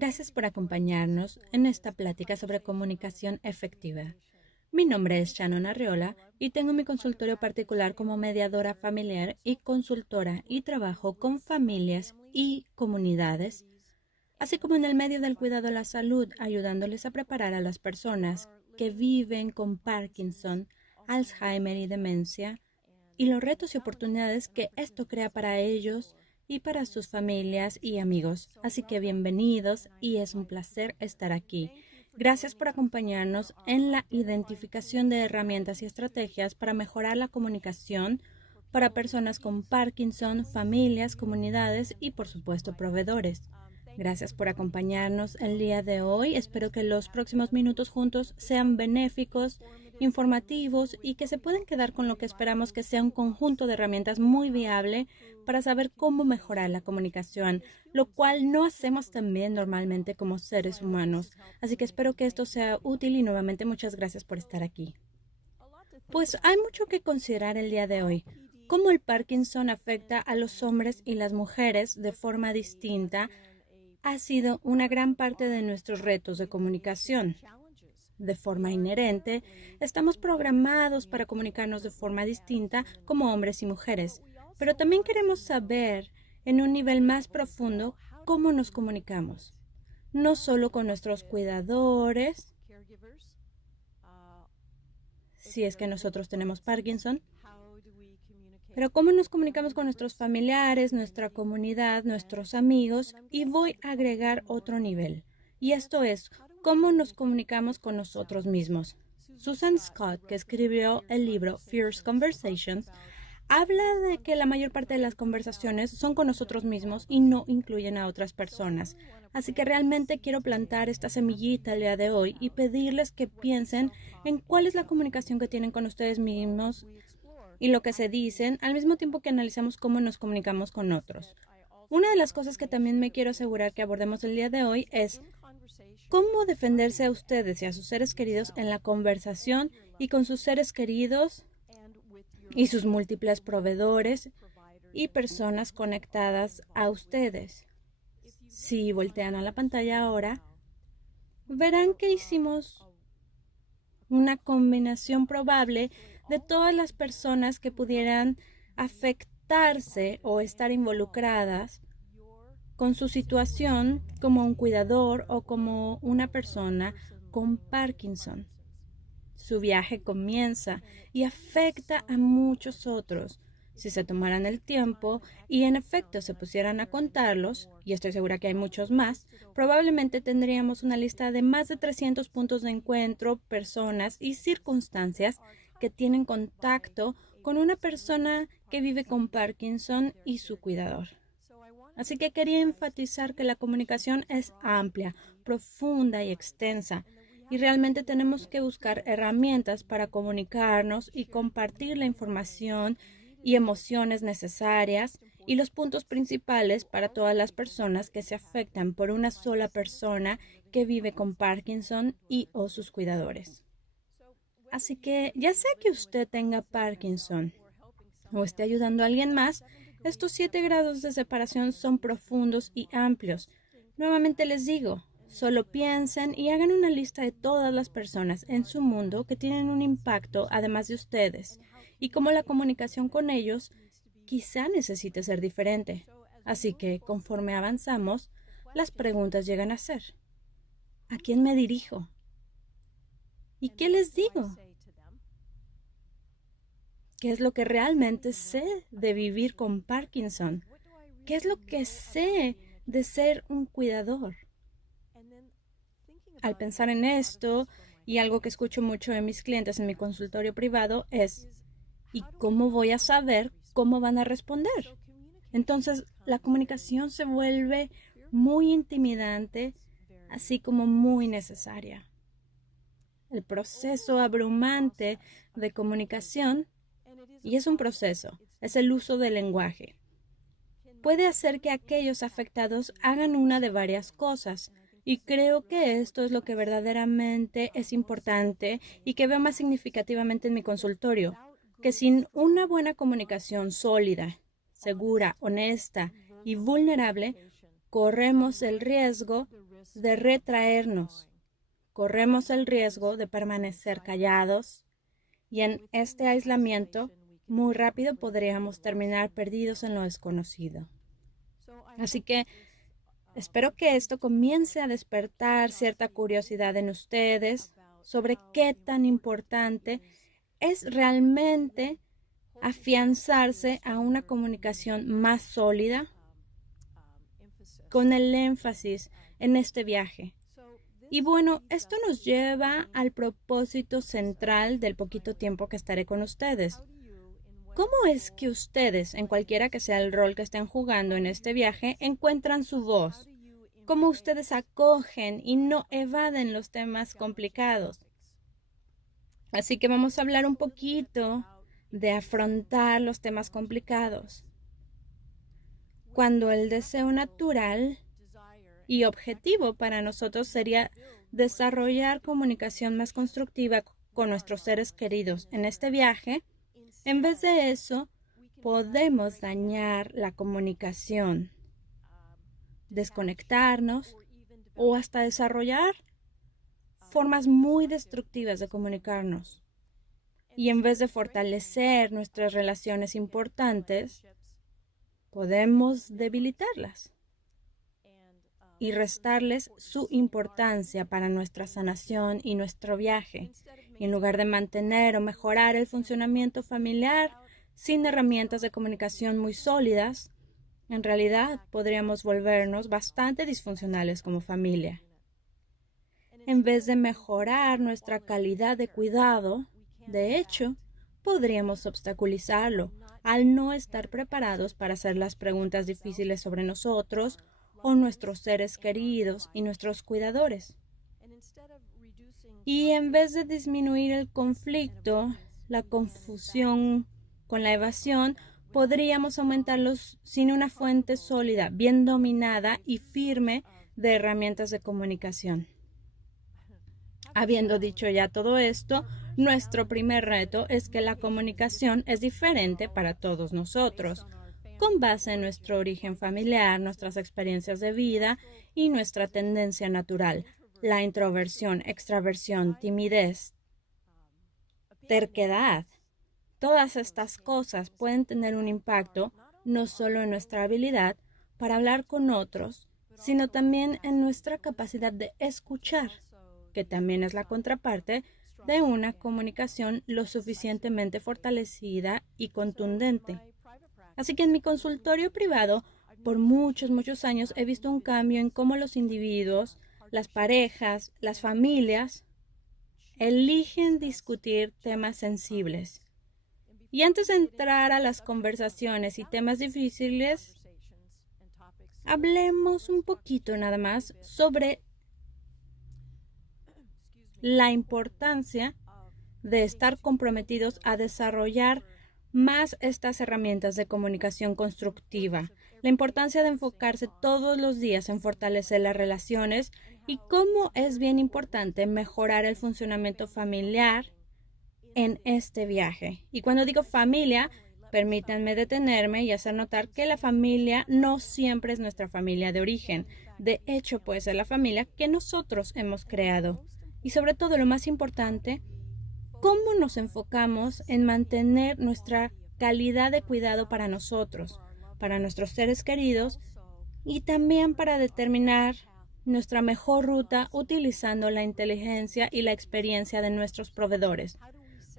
Gracias por acompañarnos en esta plática sobre comunicación efectiva. Mi nombre es Shannon Arriola y tengo mi consultorio particular como mediadora familiar y consultora y trabajo con familias y comunidades, así como en el medio del cuidado de la salud, ayudándoles a preparar a las personas que viven con Parkinson, Alzheimer y demencia, y los retos y oportunidades que esto crea para ellos y para sus familias y amigos. Así que bienvenidos y es un placer estar aquí. Gracias por acompañarnos en la identificación de herramientas y estrategias para mejorar la comunicación para personas con Parkinson, familias, comunidades y, por supuesto, proveedores. Gracias por acompañarnos el día de hoy. Espero que los próximos minutos juntos sean benéficos, informativos y que se puedan quedar con lo que esperamos que sea un conjunto de herramientas muy viable para saber cómo mejorar la comunicación, lo cual no hacemos tan bien normalmente como seres humanos. Así que espero que esto sea útil y nuevamente muchas gracias por estar aquí. Pues hay mucho que considerar el día de hoy. Cómo el Parkinson afecta a los hombres y las mujeres de forma distinta ha sido una gran parte de nuestros retos de comunicación. De forma inherente, estamos programados para comunicarnos de forma distinta como hombres y mujeres, pero también queremos saber, en un nivel más profundo, cómo nos comunicamos, no solo con nuestros cuidadores, si es que nosotros tenemos Parkinson, pero cómo nos comunicamos con nuestros familiares, nuestra comunidad, nuestros amigos, y voy a agregar otro nivel, y esto es cómo nos comunicamos con nosotros mismos. Susan Scott, que escribió el libro Fierce Conversations, habla de que la mayor parte de las conversaciones son con nosotros mismos y no incluyen a otras personas. Así que realmente quiero plantar esta semillita el día de hoy y pedirles que piensen en cuál es la comunicación que tienen con ustedes mismos y lo que se dicen, al mismo tiempo que analizamos cómo nos comunicamos con otros. Una de las cosas que también me quiero asegurar que abordemos el día de hoy es cómo defenderse a ustedes y a sus seres queridos en la conversación y con sus seres queridos y sus múltiples proveedores y personas conectadas a ustedes. Si voltean a la pantalla ahora, verán que hicimos una combinación probable de todas las personas que pudieran afectarse o estar involucradas con su situación como un cuidador o como una persona con Parkinson. Su viaje comienza y afecta a muchos otros. Si se tomaran el tiempo y en efecto se pusieran a contarlos, y estoy segura que hay muchos más, probablemente tendríamos una lista de más de 300 puntos de encuentro, personas y circunstancias que tienen contacto con una persona que vive con Parkinson y su cuidador. Así que quería enfatizar que la comunicación es amplia, profunda y extensa, y realmente tenemos que buscar herramientas para comunicarnos y compartir la información y emociones necesarias y los puntos principales para todas las personas que se afectan por una sola persona que vive con Parkinson y o sus cuidadores. Así que ya sea que usted tenga Parkinson o esté ayudando a alguien más, estos 7 grados de separación son profundos y amplios. Nuevamente les digo, solo piensen y hagan una lista de todas las personas en su mundo que tienen un impacto además de ustedes y cómo la comunicación con ellos quizá necesite ser diferente. Así que, conforme avanzamos, las preguntas llegan a ser: ¿a quién me dirijo? ¿Y qué les digo? ¿Qué es lo que realmente sé de vivir con Parkinson? ¿Qué es lo que sé de ser un cuidador? Al pensar en esto, y algo que escucho mucho de mis clientes en mi consultorio privado es: ¿y cómo voy a saber cómo van a responder? Entonces, la comunicación se vuelve muy intimidante, así como muy necesaria. El proceso abrumante de comunicación, y es un proceso, es el uso del lenguaje. Puede hacer que aquellos afectados hagan una de varias cosas, y creo que esto es lo que verdaderamente es importante y que veo más significativamente en mi consultorio, que sin una buena comunicación sólida, segura, honesta y vulnerable, corremos el riesgo de retraernos. Corremos el riesgo de permanecer callados y en este aislamiento muy rápido podríamos terminar perdidos en lo desconocido. Así que espero que esto comience a despertar cierta curiosidad en ustedes sobre qué tan importante es realmente afianzarse a una comunicación más sólida con el énfasis en este viaje. Y bueno, esto nos lleva al propósito central del poquito tiempo que estaré con ustedes. ¿Cómo es que ustedes, en cualquiera que sea el rol que estén jugando en este viaje, encuentran su voz? ¿Cómo ustedes acogen y no evaden los temas complicados? Así que vamos a hablar un poquito de afrontar los temas complicados. Cuando el deseo natural y objetivo para nosotros sería desarrollar comunicación más constructiva con nuestros seres queridos en este viaje, en vez de eso, podemos dañar la comunicación, desconectarnos o hasta desarrollar formas muy destructivas de comunicarnos. Y en vez de fortalecer nuestras relaciones importantes, podemos debilitarlas y restarles su importancia para nuestra sanación y nuestro viaje. Y en lugar de mantener o mejorar el funcionamiento familiar sin herramientas de comunicación muy sólidas, en realidad podríamos volvernos bastante disfuncionales como familia. En vez de mejorar nuestra calidad de cuidado, de hecho, podríamos obstaculizarlo al no estar preparados para hacer las preguntas difíciles sobre nosotros o nuestros seres queridos y nuestros cuidadores. Y en vez de disminuir el conflicto, la confusión con la evasión, podríamos aumentarlos sin una fuente sólida, bien dominada y firme de herramientas de comunicación. Habiendo dicho ya todo esto, nuestro primer reto es que la comunicación es diferente para todos nosotros, con base en nuestro origen familiar, nuestras experiencias de vida y nuestra tendencia natural, la introversión, extraversión, timidez, terquedad. Todas estas cosas pueden tener un impacto no solo en nuestra habilidad para hablar con otros, sino también en nuestra capacidad de escuchar, que también es la contraparte de una comunicación lo suficientemente fortalecida y contundente. Así que en mi consultorio privado, por muchos años he visto un cambio en cómo los individuos, las parejas, las familias, eligen discutir temas sensibles. Y antes de entrar a las conversaciones y temas difíciles, hablemos un poquito nada más sobre la importancia de estar comprometidos a desarrollar más estas herramientas de comunicación constructiva, la importancia de enfocarse todos los días en fortalecer las relaciones y cómo es bien importante mejorar el funcionamiento familiar en este viaje. Y cuando digo familia, permítanme detenerme y hacer notar que la familia no siempre es nuestra familia de origen. De hecho, puede ser la familia que nosotros hemos creado. Y sobre todo, lo más importante, cómo nos enfocamos en mantener nuestra calidad de cuidado para nosotros, para nuestros seres queridos y también para determinar nuestra mejor ruta utilizando la inteligencia y la experiencia de nuestros proveedores.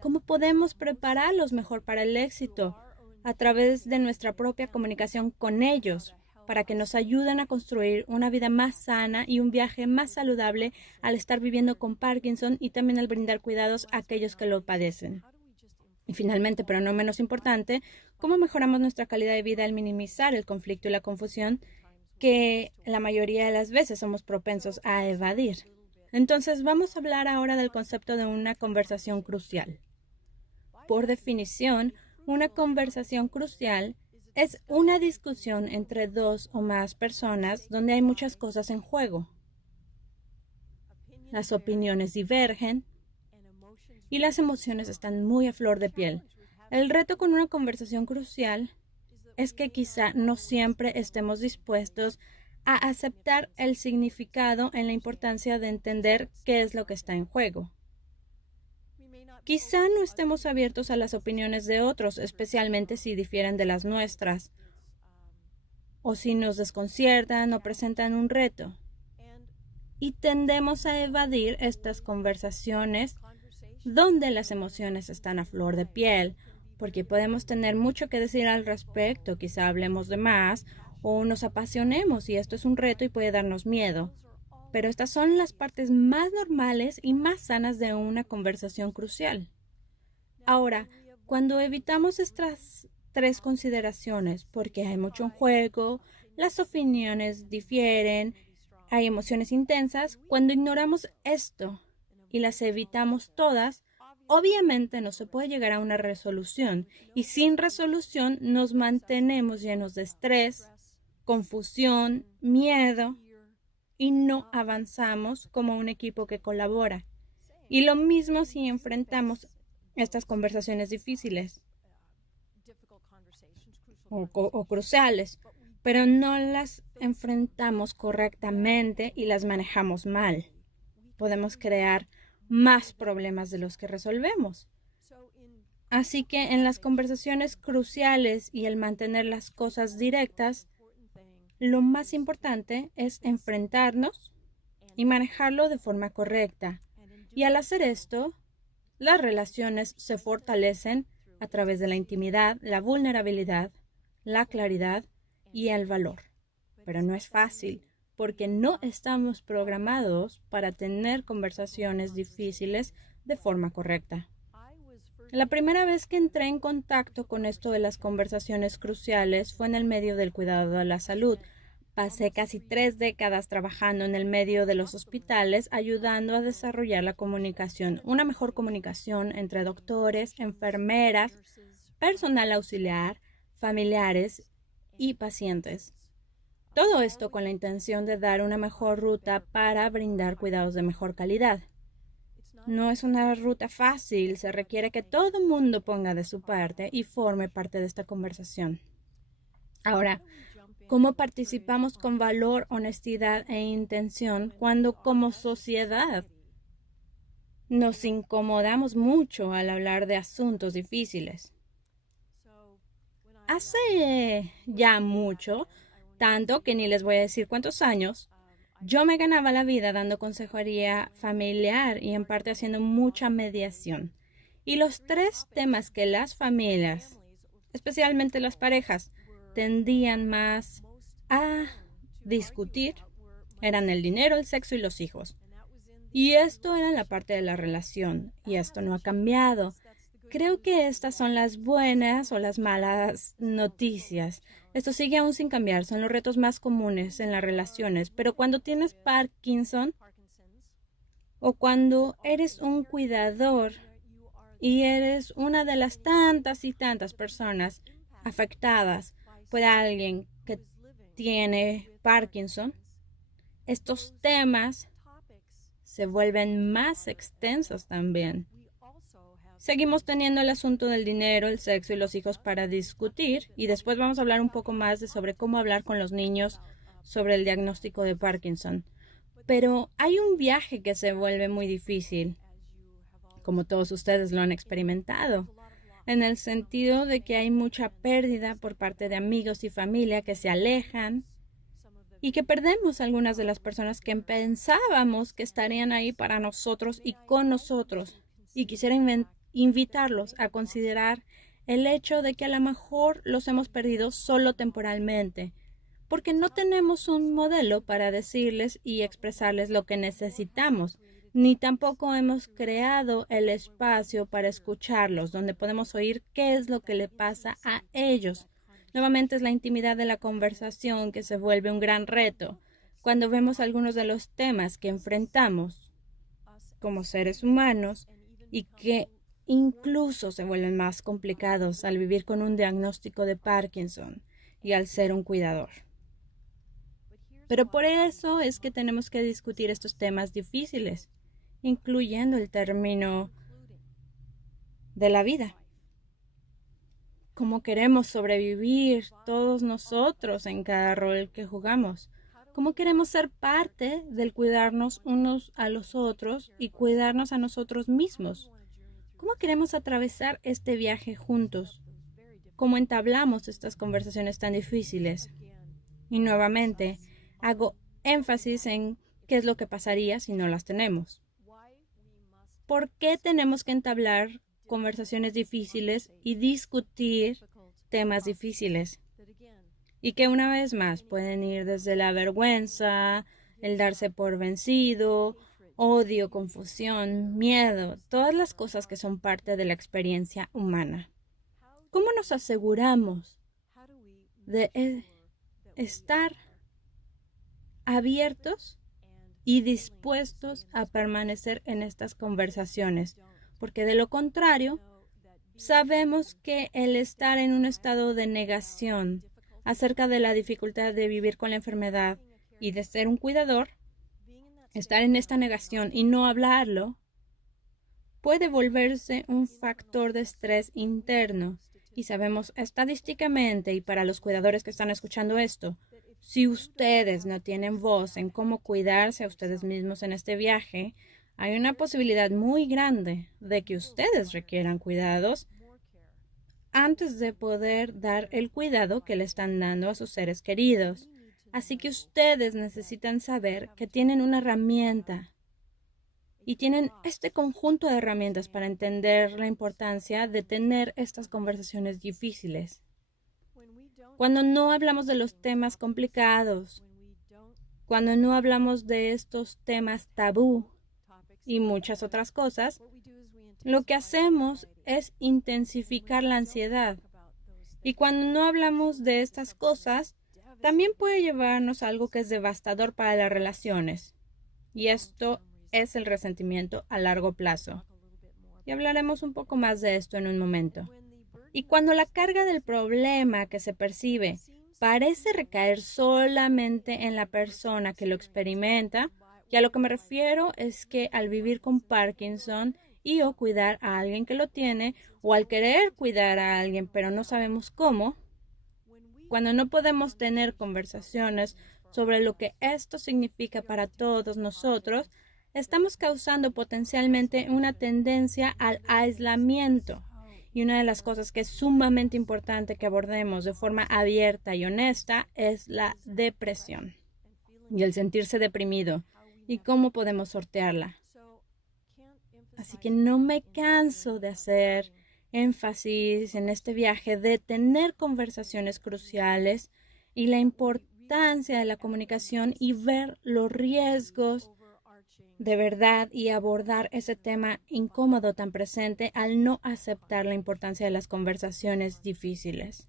¿Cómo podemos prepararlos mejor para el éxito? A través de nuestra propia comunicación con ellos, para que nos ayuden a construir una vida más sana y un viaje más saludable al estar viviendo con Parkinson y también al brindar cuidados a aquellos que lo padecen. Y finalmente, pero no menos importante, ¿cómo mejoramos nuestra calidad de vida al minimizar el conflicto y la confusión que la mayoría de las veces somos propensos a evadir? Entonces, vamos a hablar ahora del concepto de una conversación crucial. Por definición, una conversación crucial es una discusión entre dos o más personas donde hay muchas cosas en juego. Las opiniones divergen y las emociones están muy a flor de piel. El reto con una conversación crucial es que quizá no siempre estemos dispuestos a aceptar el significado en la importancia de entender qué es lo que está en juego. Quizá no estemos abiertos a las opiniones de otros, especialmente si difieren de las nuestras, o si nos desconciertan o presentan un reto. Y tendemos a evadir estas conversaciones donde las emociones están a flor de piel, porque podemos tener mucho que decir al respecto, quizá hablemos de más o nos apasionemos y esto es un reto y puede darnos miedo. Pero estas son las partes más normales y más sanas de una conversación crucial. Ahora, cuando evitamos estas tres consideraciones, porque hay mucho en juego, las opiniones difieren, hay emociones intensas, cuando ignoramos esto y las evitamos todas, obviamente no se puede llegar a una resolución y sin resolución nos mantenemos llenos de estrés, confusión, miedo y no avanzamos como un equipo que colabora. Y lo mismo si enfrentamos estas conversaciones difíciles o cruciales, pero no las enfrentamos correctamente y las manejamos mal. Podemos crear más problemas de los que resolvemos. Así que en las conversaciones cruciales y el mantener las cosas directas, lo más importante es enfrentarnos y manejarlo de forma correcta. Y al hacer esto, las relaciones se fortalecen a través de la intimidad, la vulnerabilidad, la claridad y el valor. Pero no es fácil, porque no estamos programados para tener conversaciones difíciles de forma correcta. La primera vez que entré en contacto con esto de las conversaciones cruciales fue en el medio del cuidado de la salud. Pasé casi 3 décadas trabajando en el medio de los hospitales, ayudando a desarrollar la comunicación, una mejor comunicación entre doctores, enfermeras, personal auxiliar, familiares y pacientes. Todo esto con la intención de dar una mejor ruta para brindar cuidados de mejor calidad. No es una ruta fácil, se requiere que todo el mundo ponga de su parte y forme parte de esta conversación. Ahora, ¿cómo participamos con valor, honestidad e intención cuando como sociedad nos incomodamos mucho al hablar de asuntos difíciles? Hace ya mucho, tanto que ni les voy a decir cuántos años, yo me ganaba la vida dando consejería familiar y en parte haciendo mucha mediación. Y los 3 temas que las familias, especialmente las parejas, tendían más a discutir eran el dinero, el sexo y los hijos. Y esto era la parte de la relación, y esto no ha cambiado. Creo que estas son las buenas o las malas noticias. Esto sigue aún sin cambiar, son los retos más comunes en las relaciones, pero cuando tienes Parkinson o cuando eres un cuidador y eres una de las tantas y tantas personas afectadas por alguien que tiene Parkinson, estos temas se vuelven más extensos también. Seguimos teniendo el asunto del dinero, el sexo y los hijos para discutir y después vamos a hablar un poco más sobre cómo hablar con los niños sobre el diagnóstico de Parkinson. Pero hay un viaje que se vuelve muy difícil, como todos ustedes lo han experimentado, en el sentido de que hay mucha pérdida por parte de amigos y familia que se alejan y que perdemos algunas de las personas que pensábamos que estarían ahí para nosotros y con nosotros. Y quisiera invitarlos a considerar el hecho de que a lo mejor los hemos perdido solo temporalmente, porque no tenemos un modelo para decirles y expresarles lo que necesitamos, ni tampoco hemos creado el espacio para escucharlos, donde podemos oír qué es lo que le pasa a ellos. Nuevamente es la intimidad de la conversación que se vuelve un gran reto cuando vemos algunos de los temas que enfrentamos como seres humanos y que incluso se vuelven más complicados al vivir con un diagnóstico de Parkinson y al ser un cuidador. Pero por eso es que tenemos que discutir estos temas difíciles, incluyendo el término de la vida. ¿Cómo queremos sobrevivir todos nosotros en cada rol que jugamos? ¿Cómo queremos ser parte del cuidarnos unos a los otros y cuidarnos a nosotros mismos? ¿Cómo queremos atravesar este viaje juntos? ¿Cómo entablamos estas conversaciones tan difíciles? Y nuevamente, hago énfasis en qué es lo que pasaría si no las tenemos. ¿Por qué tenemos que entablar conversaciones difíciles y discutir temas difíciles? Y que una vez más pueden ir desde la vergüenza, el darse por vencido, odio, confusión, miedo, todas las cosas que son parte de la experiencia humana. ¿Cómo nos aseguramos de estar abiertos y dispuestos a permanecer en estas conversaciones? Porque de lo contrario, sabemos que el estar en un estado de negación acerca de la dificultad de vivir con la enfermedad y de ser un cuidador, estar en esta negación y no hablarlo, puede volverse un factor de estrés interno. Y sabemos estadísticamente, y para los cuidadores que están escuchando esto, si ustedes no tienen voz en cómo cuidarse a ustedes mismos en este viaje, hay una posibilidad muy grande de que ustedes requieran cuidados antes de poder dar el cuidado que le están dando a sus seres queridos. Así que ustedes necesitan saber que tienen una herramienta y tienen este conjunto de herramientas para entender la importancia de tener estas conversaciones difíciles. Cuando no hablamos de los temas complicados, cuando no hablamos de estos temas tabú y muchas otras cosas, lo que hacemos es intensificar la ansiedad. Y cuando no hablamos de estas cosas, también puede llevarnos a algo que es devastador para las relaciones. Y esto es el resentimiento a largo plazo. Y hablaremos un poco más de esto en un momento. Y cuando la carga del problema que se percibe parece recaer solamente en la persona que lo experimenta, y a lo que me refiero es que al vivir con Parkinson y o cuidar a alguien que lo tiene, o al querer cuidar a alguien pero no sabemos cómo, cuando no podemos tener conversaciones sobre lo que esto significa para todos nosotros, estamos causando potencialmente una tendencia al aislamiento. Y una de las cosas que es sumamente importante que abordemos de forma abierta y honesta es la depresión y el sentirse deprimido y cómo podemos sortearla. Así que no me canso de hacer énfasis en este viaje de tener conversaciones cruciales y la importancia de la comunicación y ver los riesgos de verdad y abordar ese tema incómodo tan presente al no aceptar la importancia de las conversaciones difíciles.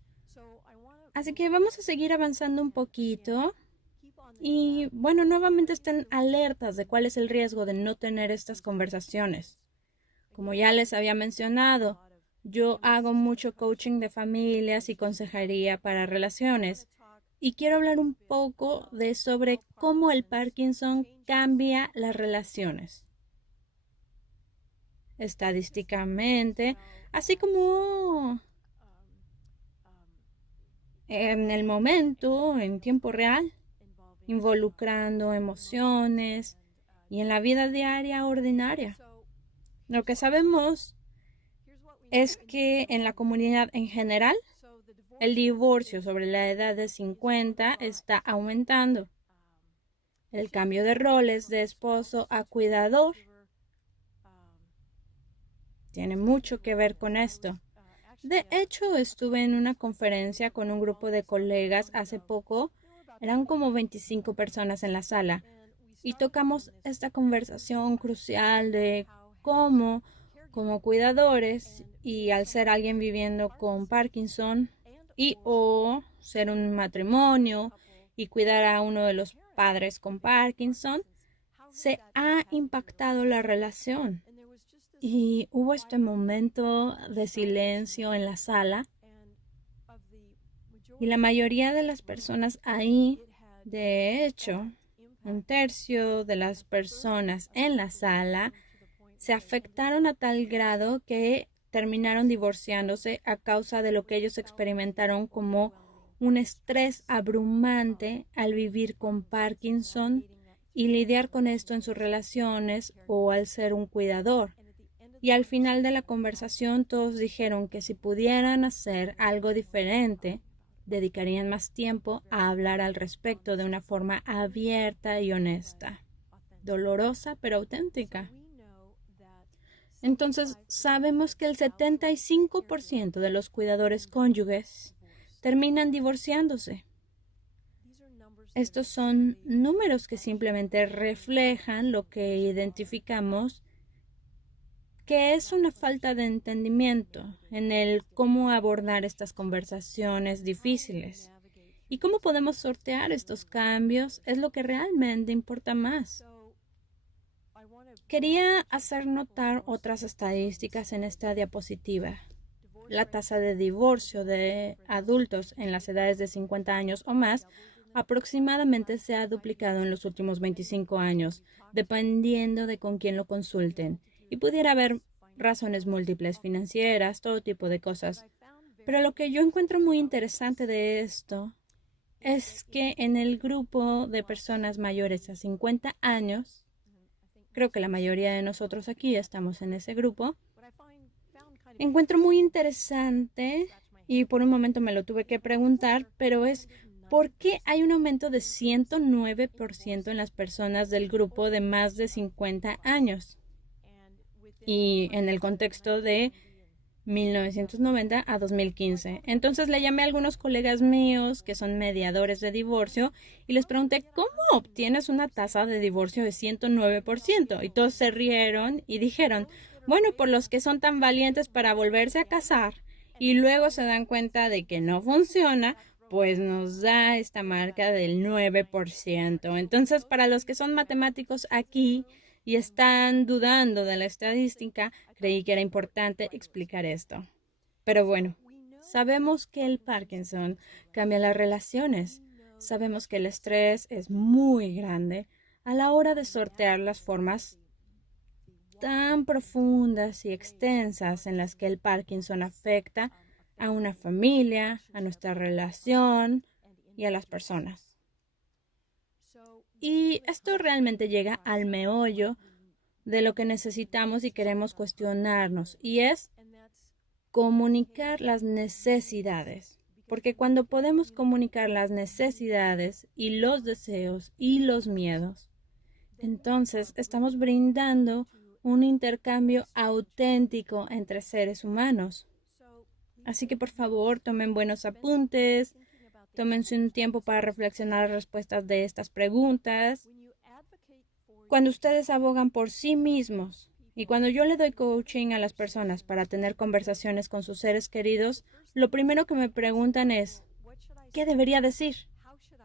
Así que vamos a seguir avanzando un poquito y bueno, nuevamente estén alertas de cuál es el riesgo de no tener estas conversaciones. Como ya les había mencionado, yo hago mucho coaching de familias y consejería para relaciones. Y quiero hablar un poco sobre cómo el Parkinson cambia las relaciones. Estadísticamente, así como en el momento, en tiempo real, involucrando emociones y en la vida diaria ordinaria. Lo que sabemos es que en la comunidad en general, el divorcio sobre la edad de 50 está aumentando. El cambio de roles de esposo a cuidador tiene mucho que ver con esto. De hecho, estuve en una conferencia con un grupo de colegas hace poco. Eran como 25 personas en la sala. Y tocamos esta conversación crucial de cómo, como cuidadores, y al ser alguien viviendo con Parkinson, y o ser un matrimonio y cuidar a uno de los padres con Parkinson, se ha impactado la relación. Y hubo este momento de silencio en la sala y la mayoría de las personas ahí, de hecho, un tercio de las personas en la sala se afectaron a tal grado que terminaron divorciándose a causa de lo que ellos experimentaron como un estrés abrumante al vivir con Parkinson y lidiar con esto en sus relaciones o al ser un cuidador. Y al final de la conversación todos dijeron que si pudieran hacer algo diferente, dedicarían más tiempo a hablar al respecto de una forma abierta y honesta, dolorosa pero auténtica. Entonces, sabemos que el 75% de los cuidadores cónyuges terminan divorciándose. Estos son números que simplemente reflejan lo que identificamos que es una falta de entendimiento en el cómo abordar estas conversaciones difíciles. Y cómo podemos sortear estos cambios es lo que realmente importa más. Quería hacer notar otras estadísticas en esta diapositiva. La tasa de divorcio de adultos en las edades de 50 años o más aproximadamente se ha duplicado en los últimos 25 años, dependiendo de con quién lo consulten. Y pudiera haber razones múltiples, financieras, todo tipo de cosas. Pero lo que yo encuentro muy interesante de esto es que en el grupo de personas mayores a 50 años, creo que la mayoría de nosotros aquí estamos en ese grupo, encuentro muy interesante, y por un momento me lo tuve que preguntar, pero es ¿por qué hay un aumento de 109% en las personas del grupo de más de 50 años? Y en el contexto de 1990 a 2015. Entonces le llamé a algunos colegas míos que son mediadores de divorcio y les pregunté, ¿cómo obtienes una tasa de divorcio de 109%? Y todos se rieron y dijeron, bueno, por los que son tan valientes para volverse a casar y luego se dan cuenta de que no funciona, pues nos da esta marca del 9%. Entonces, para los que son matemáticos aquí y están dudando de la estadística, creí que era importante explicar esto. Pero bueno, sabemos que el Parkinson cambia las relaciones. Sabemos que el estrés es muy grande a la hora de sortear las formas tan profundas y extensas en las que el Parkinson afecta a una familia, a nuestra relación y a las personas. Y esto realmente llega al meollo de lo que necesitamos y queremos cuestionarnos, y es comunicar las necesidades. Porque cuando podemos comunicar las necesidades y los deseos y los miedos, entonces estamos brindando un intercambio auténtico entre seres humanos. Así que por favor tomen buenos apuntes, tómense un tiempo para reflexionar las respuestas de estas preguntas. Cuando ustedes abogan por sí mismos y cuando yo le doy coaching a las personas para tener conversaciones con sus seres queridos, lo primero que me preguntan es, ¿qué debería decir?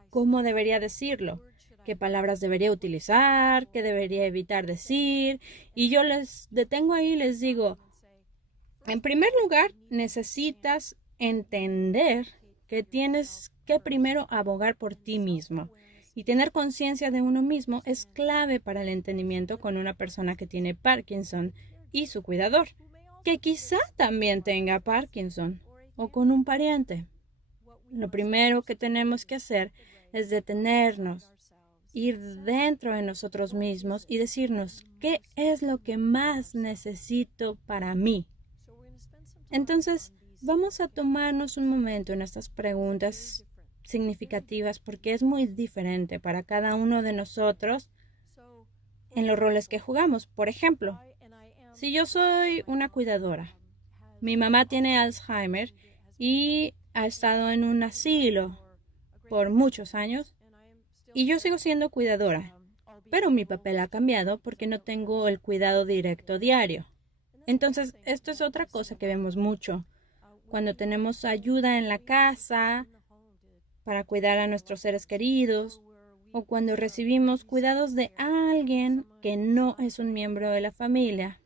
¿Cómo debería decirlo? ¿Qué palabras debería utilizar? ¿Qué debería evitar decir? Y yo les detengo ahí y les digo, en primer lugar, necesitas entender que tienes que primero abogar por ti mismo. Y tener conciencia de uno mismo es clave para el entendimiento con una persona que tiene Parkinson y su cuidador, que quizá también tenga Parkinson, o con un pariente. Lo primero que tenemos que hacer es detenernos, ir dentro de nosotros mismos y decirnos qué es lo que más necesito para mí. Entonces, vamos a tomarnos un momento en estas preguntas significativas porque es muy diferente para cada uno de nosotros en los roles que jugamos. Por ejemplo, si yo soy una cuidadora, mi mamá tiene Alzheimer y ha estado en un asilo por muchos años y yo sigo siendo cuidadora, pero mi papel ha cambiado porque no tengo el cuidado directo diario. Entonces, esto es otra cosa que vemos mucho. Cuando tenemos ayuda en la casa para cuidar a nuestros seres queridos o cuando recibimos cuidados de alguien que no es un miembro de la familia.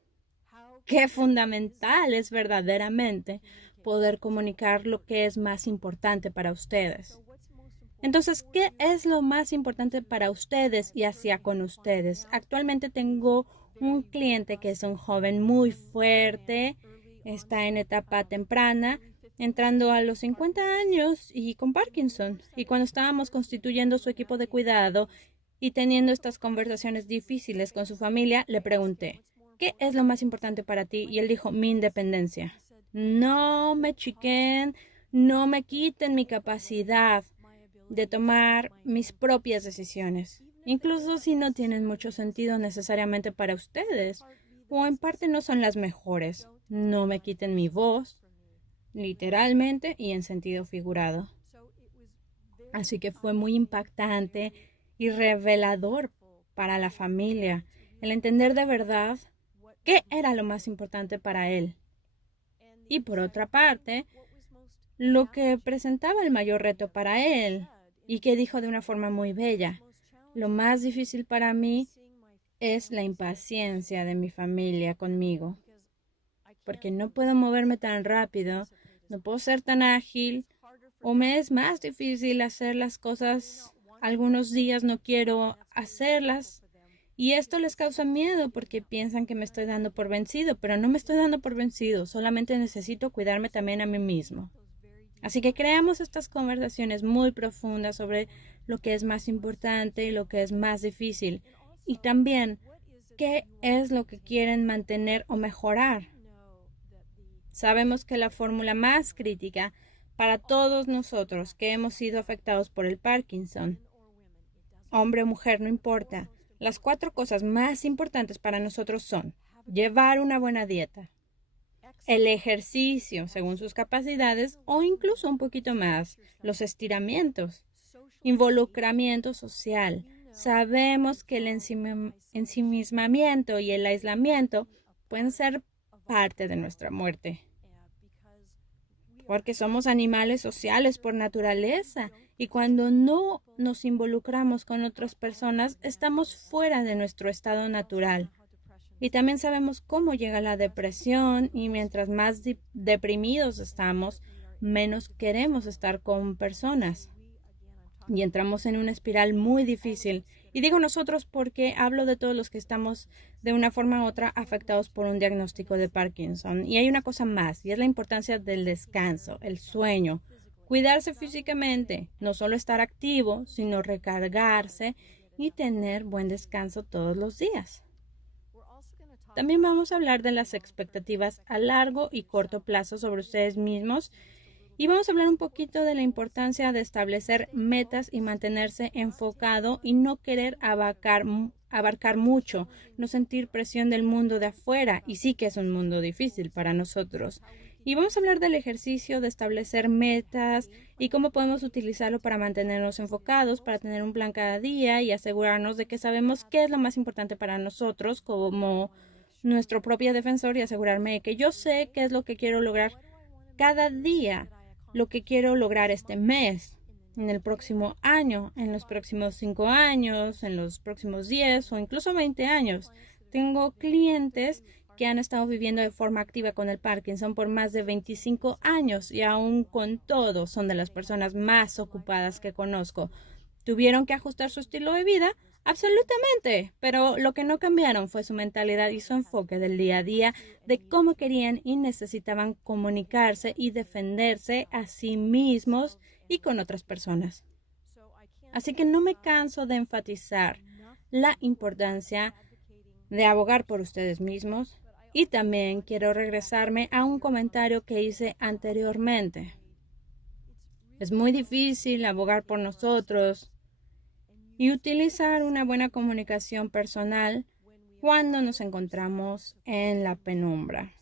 Qué fundamental es verdaderamente poder comunicar lo que es más importante para ustedes. Entonces, ¿qué es lo más importante para ustedes y hacia con ustedes? Actualmente tengo un cliente que es un joven muy fuerte, está en etapa temprana. entrando a los 50 años y con Parkinson. Y cuando estábamos constituyendo su equipo de cuidado y teniendo estas conversaciones difíciles con su familia, le pregunté, ¿qué es lo más importante para ti? Y él dijo, mi independencia. No me chiquen, no me quiten mi capacidad de tomar mis propias decisiones, incluso si no tienen mucho sentido necesariamente para ustedes, o en parte no son las mejores. No me quiten mi voz, literalmente y en sentido figurado. Así que fue muy impactante y revelador para la familia el entender de verdad qué era lo más importante para él. Y por otra parte, lo que presentaba el mayor reto para él y que dijo de una forma muy bella, lo más difícil para mí es la impaciencia de mi familia conmigo, porque no puedo moverme tan rápido, no puedo ser tan ágil, o me es más difícil hacer las cosas, algunos días no quiero hacerlas, y esto les causa miedo porque piensan que me estoy dando por vencido, pero no me estoy dando por vencido, solamente necesito cuidarme también a mí mismo. Así que creamos estas conversaciones muy profundas sobre lo que es más importante y lo que es más difícil, y también qué es lo que quieren mantener o mejorar. Sabemos que la fórmula más crítica para todos nosotros que hemos sido afectados por el Parkinson, hombre o mujer, no importa, las 4 cosas más importantes para nosotros son llevar una buena dieta, el ejercicio según sus capacidades o incluso un poquito más, los estiramientos, involucramiento social. Sabemos que el ensimismamiento y el aislamiento pueden ser parte de nuestra muerte, porque somos animales sociales por naturaleza y cuando no nos involucramos con otras personas estamos fuera de nuestro estado natural. Y también sabemos cómo llega la depresión y mientras más deprimidos estamos, menos queremos estar con personas. Y entramos en una espiral muy difícil. Y digo nosotros porque hablo de todos los que estamos de una forma u otra afectados por un diagnóstico de Parkinson. Y hay una cosa más, y es la importancia del descanso, el sueño, cuidarse físicamente, no solo estar activo, sino recargarse y tener buen descanso todos los días. También vamos a hablar de las expectativas a largo y corto plazo sobre ustedes mismos y vamos a hablar un poquito de la importancia de establecer metas y mantenerse enfocado y no querer abarcar mucho, no sentir presión del mundo de afuera, y sí que es un mundo difícil para nosotros. Y vamos a hablar del ejercicio de establecer metas y cómo podemos utilizarlo para mantenernos enfocados, para tener un plan cada día y asegurarnos de que sabemos qué es lo más importante para nosotros como nuestro propio defensor y asegurarme de que yo sé qué es lo que quiero lograr cada día, lo que quiero lograr este mes, en el próximo año, en los próximos 5 años, en los próximos 10 o incluso 20 años. Tengo clientes que han estado viviendo de forma activa con el Parkinson por más de 25 años y aún con todo son de las personas más ocupadas que conozco. ¿Tuvieron que ajustar su estilo de vida? Absolutamente, pero lo que no cambiaron fue su mentalidad y su enfoque del día a día de cómo querían y necesitaban comunicarse y defenderse a sí mismos y con otras personas. Así que no me canso de enfatizar la importancia de abogar por ustedes mismos y también quiero regresarme a un comentario que hice anteriormente. Es muy difícil abogar por nosotros y utilizar una buena comunicación personal cuando nos encontramos en la penumbra.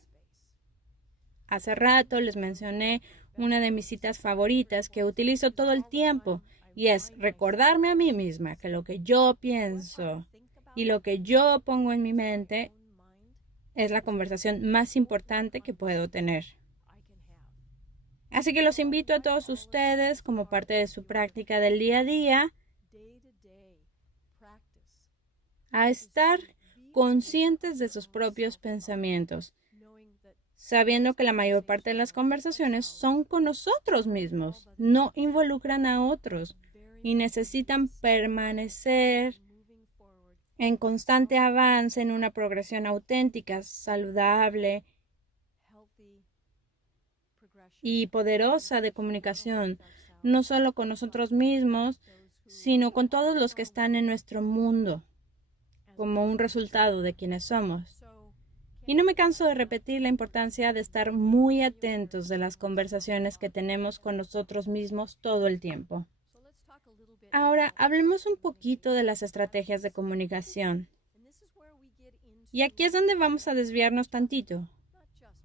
Hace rato les mencioné una de mis citas favoritas que utilizo todo el tiempo y es recordarme a mí misma que lo que yo pienso y lo que yo pongo en mi mente es la conversación más importante que puedo tener. Así que los invito a todos ustedes como parte de su práctica del día a día a estar conscientes de sus propios pensamientos, sabiendo que la mayor parte de las conversaciones son con nosotros mismos, no involucran a otros y necesitan permanecer en constante avance en una progresión auténtica, saludable y poderosa de comunicación, no solo con nosotros mismos, sino con todos los que están en nuestro mundo, como un resultado de quienes somos. Y no me canso de repetir la importancia de estar muy atentos de las conversaciones que tenemos con nosotros mismos todo el tiempo. Ahora, hablemos un poquito de las estrategias de comunicación. Y aquí es donde vamos a desviarnos tantito,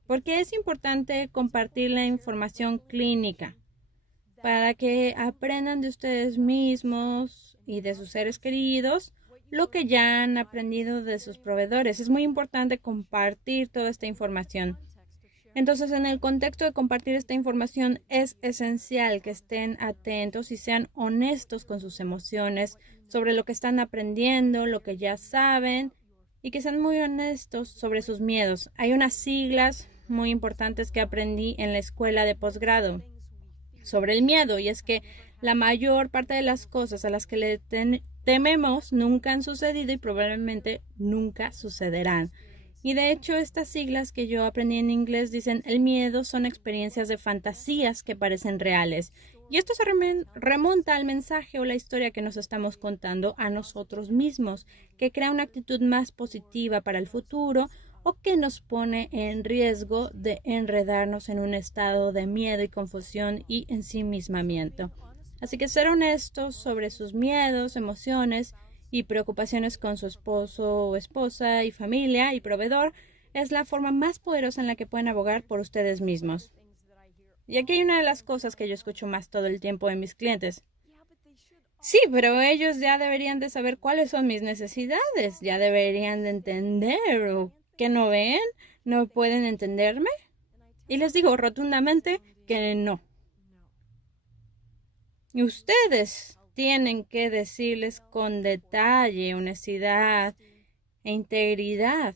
porque es importante compartir la información clínica para que aprendan de ustedes mismos y de sus seres queridos lo que ya han aprendido de sus proveedores. Es muy importante compartir toda esta información. Entonces, en el contexto de compartir esta información, es esencial que estén atentos y sean honestos con sus emociones sobre lo que están aprendiendo, lo que ya saben, y que sean muy honestos sobre sus miedos. Hay unas siglas muy importantes que aprendí en la escuela de posgrado sobre el miedo, y es que la mayor parte de las cosas a las que le tememos nunca han sucedido y probablemente nunca sucederán. Y de hecho, estas siglas que yo aprendí en inglés dicen: el miedo son experiencias de fantasías que parecen reales. Y esto se remonta al mensaje o la historia que nos estamos contando a nosotros mismos, que crea una actitud más positiva para el futuro o que nos pone en riesgo de enredarnos en un estado de miedo y confusión y ensimismamiento. Así que ser honestos sobre sus miedos, emociones y preocupaciones con su esposo o esposa y familia y proveedor es la forma más poderosa en la que pueden abogar por ustedes mismos. Y aquí hay una de las cosas que yo escucho más todo el tiempo de mis clientes. Sí, pero ellos ya deberían de saber cuáles son mis necesidades, ya deberían de entender, o ¿que no ven? ¿No pueden entenderme? Y les digo rotundamente que no. Y ustedes tienen que decirles con detalle, honestidad e integridad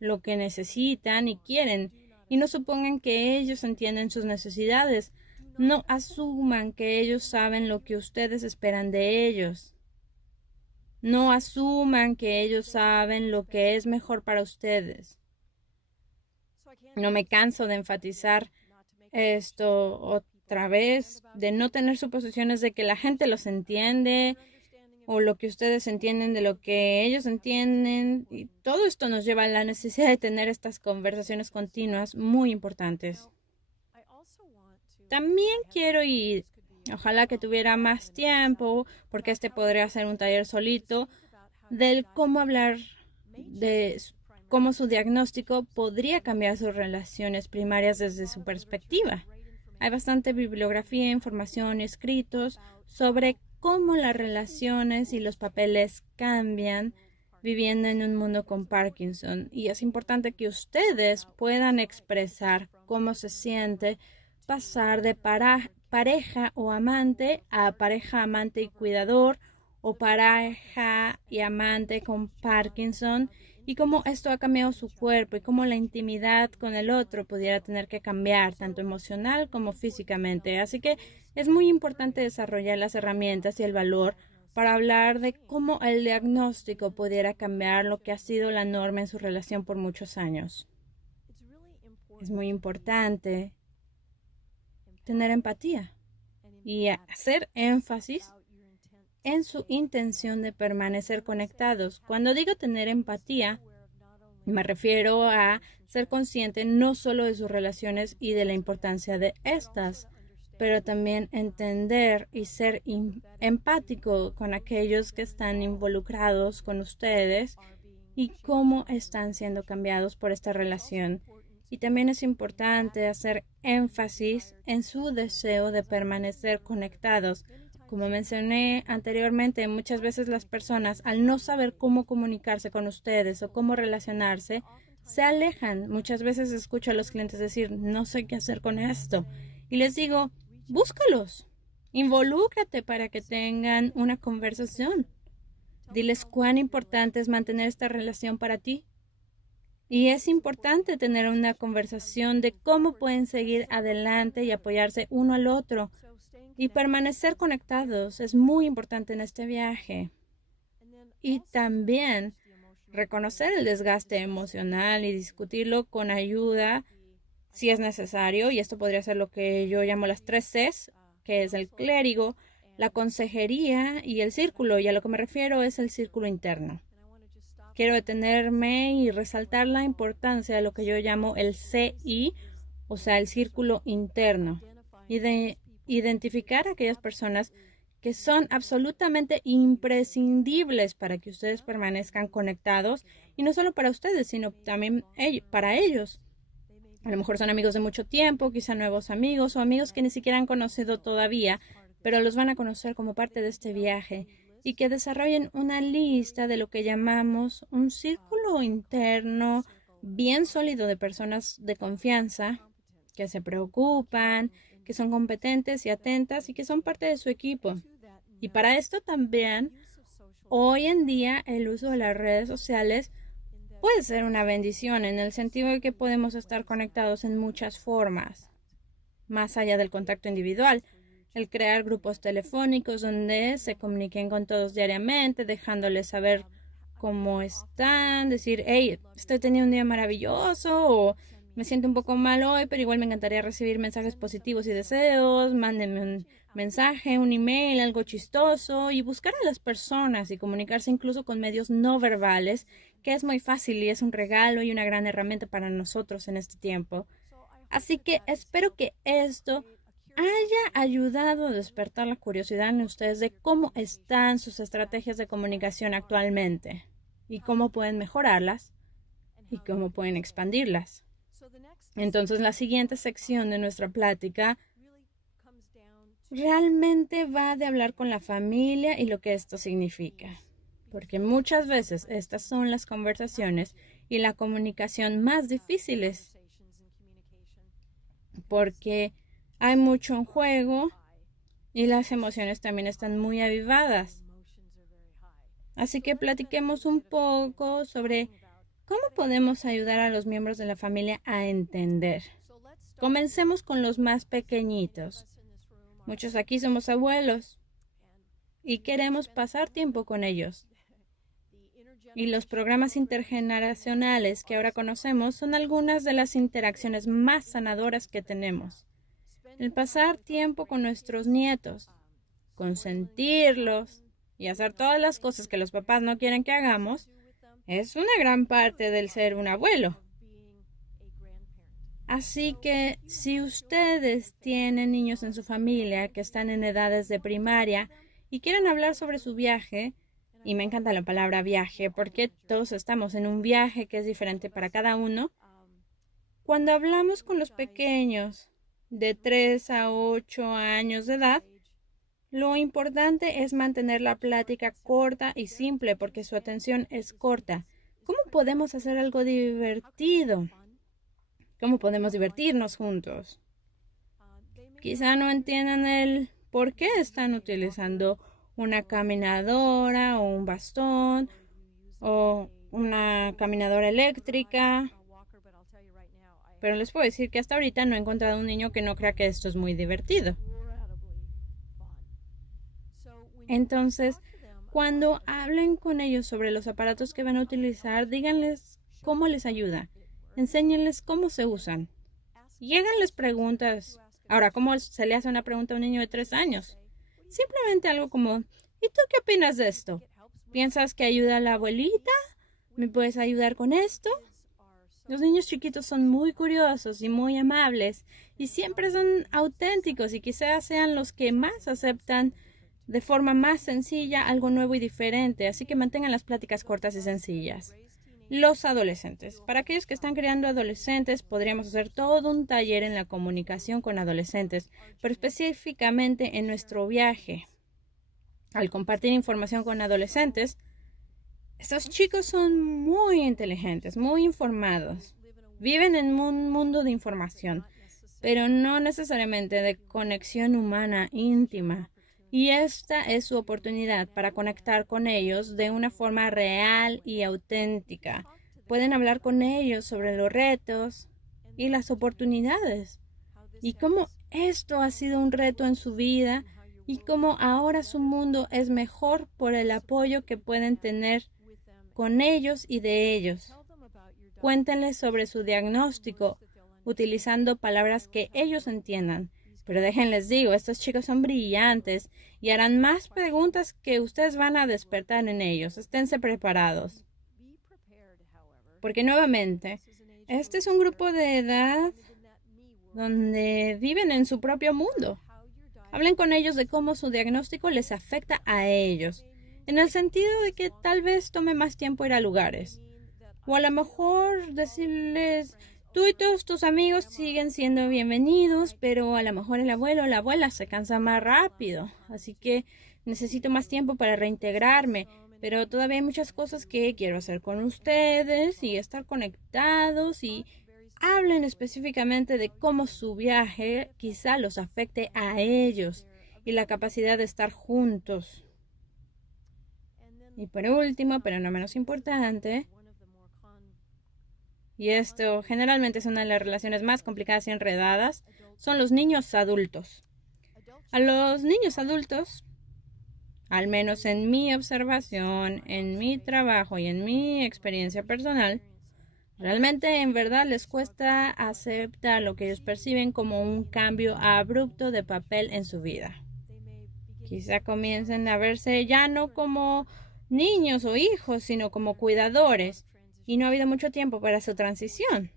lo que necesitan y quieren, y no supongan que ellos entienden sus necesidades. No asuman que ellos saben lo que ustedes esperan de ellos. No asuman que ellos saben lo que es mejor para ustedes. No me canso de enfatizar esto otra vez, de no tener suposiciones de que la gente los entiende o lo que ustedes entienden de lo que ellos entienden. Y todo esto nos lleva a la necesidad de tener estas conversaciones continuas muy importantes. También quiero, y ojalá que tuviera más tiempo, porque este podría ser un taller solito, del cómo hablar de cómo su diagnóstico podría cambiar sus relaciones primarias desde su perspectiva. Hay bastante bibliografía, información y escritos sobre cómo las relaciones y los papeles cambian viviendo en un mundo con Parkinson. Y es importante que ustedes puedan expresar cómo se siente pasar de pareja o amante a pareja, amante y cuidador, o pareja y amante con Parkinson, y cómo esto ha cambiado su cuerpo y cómo la intimidad con el otro pudiera tener que cambiar, tanto emocional como físicamente. Así que es muy importante desarrollar las herramientas y el valor para hablar de cómo el diagnóstico pudiera cambiar lo que ha sido la norma en su relación por muchos años. Es muy importante tener empatía y hacer énfasis en su intención de permanecer conectados. Cuando digo tener empatía, me refiero a ser consciente no solo de sus relaciones y de la importancia de estas, pero también entender y ser empático con aquellos que están involucrados con ustedes y cómo están siendo cambiados por esta relación. Y también es importante hacer énfasis en su deseo de permanecer conectados. Como mencioné anteriormente, muchas veces las personas, al no saber cómo comunicarse con ustedes o cómo relacionarse, se alejan. Muchas veces escucho a los clientes decir: no sé qué hacer con esto. Y les digo: búscalos, involúcrate para que tengan una conversación. Diles cuán importante es mantener esta relación para ti. Y es importante tener una conversación de cómo pueden seguir adelante y apoyarse uno al otro. Y permanecer conectados es muy importante en este viaje. Y también reconocer el desgaste emocional y discutirlo con ayuda si es necesario, y esto podría ser lo que yo llamo las 3 Cs, que es el clérigo, la consejería y el círculo, y a lo que me refiero es el círculo interno. Quiero detenerme y resaltar la importancia de lo que yo llamo el CI, o sea, el círculo interno, y de identificar a aquellas personas que son absolutamente imprescindibles para que ustedes permanezcan conectados, y no solo para ustedes, sino también para ellos. A lo mejor son amigos de mucho tiempo, quizá nuevos amigos o amigos que ni siquiera han conocido todavía, pero los van a conocer como parte de este viaje, y que desarrollen una lista de lo que llamamos un círculo interno bien sólido de personas de confianza que se preocupan, que son competentes y atentas y que son parte de su equipo. Y para esto también, hoy en día, el uso de las redes sociales puede ser una bendición en el sentido de que podemos estar conectados en muchas formas, más allá del contacto individual. El crear grupos telefónicos donde se comuniquen con todos diariamente, dejándoles saber cómo están, decir, hey, estoy teniendo un día maravilloso, o me siento un poco mal hoy, pero igual me encantaría recibir mensajes positivos y deseos, mándenme un mensaje, un email, algo chistoso, y buscar a las personas y comunicarse incluso con medios no verbales, que es muy fácil y es un regalo y una gran herramienta para nosotros en este tiempo. Así que espero que esto haya ayudado a despertar la curiosidad en ustedes de cómo están sus estrategias de comunicación actualmente y cómo pueden mejorarlas y cómo pueden expandirlas. Entonces, la siguiente sección de nuestra plática realmente va de hablar con la familia y lo que esto significa, porque muchas veces estas son las conversaciones y la comunicación más difíciles, porque hay mucho en juego y las emociones también están muy avivadas. Así que platiquemos un poco sobre cómo podemos ayudar a los miembros de la familia a entender. Comencemos con los más pequeñitos. Muchos aquí somos abuelos y queremos pasar tiempo con ellos. Y los programas intergeneracionales que ahora conocemos son algunas de las interacciones más sanadoras que tenemos. El pasar tiempo con nuestros nietos, consentirlos y hacer todas las cosas que los papás no quieren que hagamos, es una gran parte del ser un abuelo. Así que si ustedes tienen niños en su familia que están en edades de primaria y quieren hablar sobre su viaje, y me encanta la palabra viaje porque todos estamos en un viaje que es diferente para cada uno, cuando hablamos con los pequeños de 3 a 8 años de edad, lo importante es mantener la plática corta y simple porque su atención es corta. ¿Cómo podemos hacer algo divertido? ¿Cómo podemos divertirnos juntos? Quizá no entiendan el por qué están utilizando una caminadora o un bastón o una caminadora eléctrica. Pero les puedo decir que hasta ahorita no he encontrado un niño que no crea que esto es muy divertido. Entonces, cuando hablen con ellos sobre los aparatos que van a utilizar, díganles cómo les ayuda. Enséñenles cómo se usan. Y háganles preguntas. Ahora, ¿cómo se le hace una pregunta a un niño de 3 años? Simplemente algo como, ¿y tú qué opinas de esto? ¿Piensas que ayuda a la abuelita? ¿Me puedes ayudar con esto? Los niños chiquitos son muy curiosos y muy amables y siempre son auténticos y quizás sean los que más aceptan de forma más sencilla algo nuevo y diferente, así que mantengan las pláticas cortas y sencillas. Los adolescentes. Para aquellos que están creando adolescentes, podríamos hacer todo un taller en la comunicación con adolescentes, pero específicamente en nuestro viaje. Al compartir información con adolescentes, estos chicos son muy inteligentes, muy informados. Viven en un mundo de información, pero no necesariamente de conexión humana íntima. Y esta es su oportunidad para conectar con ellos de una forma real y auténtica. Pueden hablar con ellos sobre los retos y las oportunidades y cómo esto ha sido un reto en su vida y cómo ahora su mundo es mejor por el apoyo que pueden tener con ellos y de ellos. Cuéntenles sobre su diagnóstico utilizando palabras que ellos entiendan. Pero déjenles digo, estos chicos son brillantes y harán más preguntas que ustedes van a despertar en ellos. Esténse preparados. Porque nuevamente, este es un grupo de edad donde viven en su propio mundo. Hablen con ellos de cómo su diagnóstico les afecta a ellos, en el sentido de que tal vez tome más tiempo ir a lugares. O a lo mejor decirles, tú y todos tus amigos siguen siendo bienvenidos, pero a lo mejor el abuelo o la abuela se cansa más rápido, así que necesito más tiempo para reintegrarme, pero todavía hay muchas cosas que quiero hacer con ustedes y estar conectados y hablen específicamente de cómo su viaje quizá los afecte a ellos y la capacidad de estar juntos. Y por último, pero no menos importante, y esto generalmente es una de las relaciones más complicadas y enredadas, son los niños adultos. A los niños adultos, al menos en mi observación, en mi trabajo y en mi experiencia personal, realmente en verdad les cuesta aceptar lo que ellos perciben como un cambio abrupto de papel en su vida. Quizá comiencen a verse ya no como niños o hijos, sino como cuidadores. Y no ha habido mucho tiempo para su transición.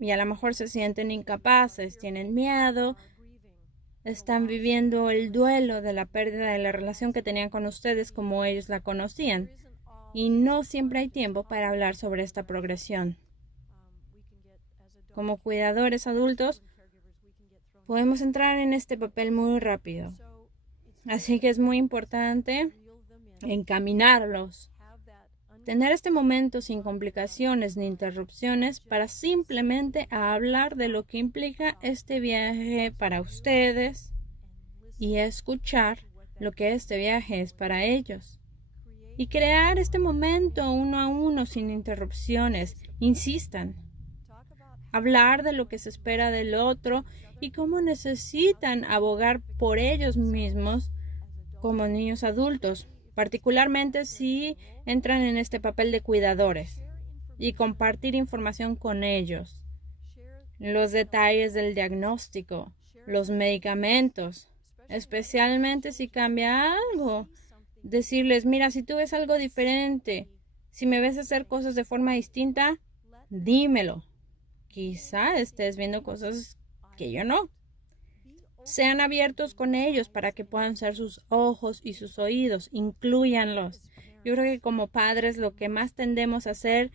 Y a lo mejor se sienten incapaces, tienen miedo, están viviendo el duelo de la pérdida de la relación que tenían con ustedes como ellos la conocían. Y no siempre hay tiempo para hablar sobre esta progresión. Como cuidadores adultos, podemos entrar en este papel muy rápido. Así que es muy importante encaminarlos. Tener este momento sin complicaciones ni interrupciones para simplemente hablar de lo que implica este viaje para ustedes y escuchar lo que este viaje es para ellos. Y crear este momento uno a uno sin interrupciones. Insistan. Hablar de lo que se espera del otro y cómo necesitan abogar por ellos mismos como niños adultos, particularmente si entran en este papel de cuidadores, y compartir información con ellos, los detalles del diagnóstico, los medicamentos, especialmente si cambia algo. Decirles, mira, si tú ves algo diferente, si me ves hacer cosas de forma distinta, dímelo. Quizá estés viendo cosas que yo no. Sean abiertos con ellos para que puedan ser sus ojos y sus oídos. Inclúyanlos. Yo creo que como padres lo que más tendemos a hacer